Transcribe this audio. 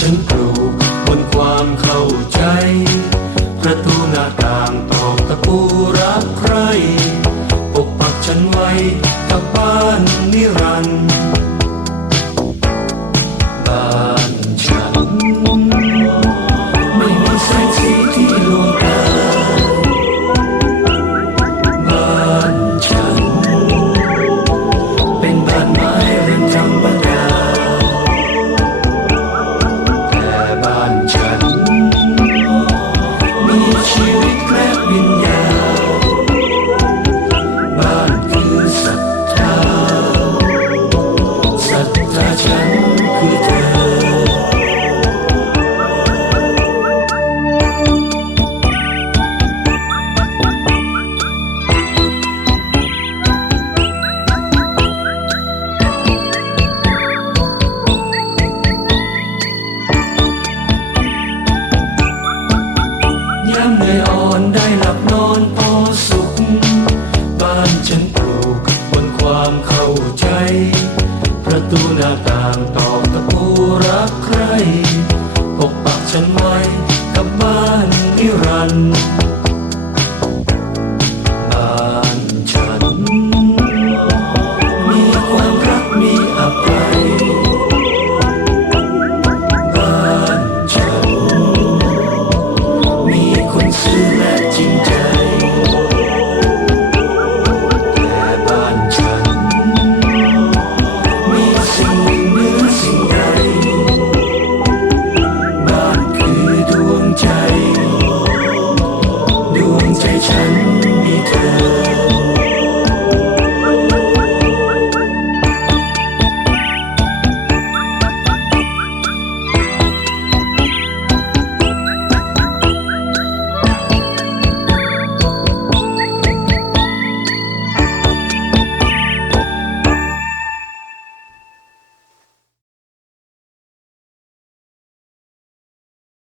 ฉันปลูกบนความเข้าใจ ประตูหน้าต่าง ความเข้าใจ ประตูหน้าต่างตอกตะปูรักใครปกปักฉันไว้กับบ้านนิรันดร์บ้านฉัน มีความรักมีอภัยบ้านฉัน มีคนซื่อและจริง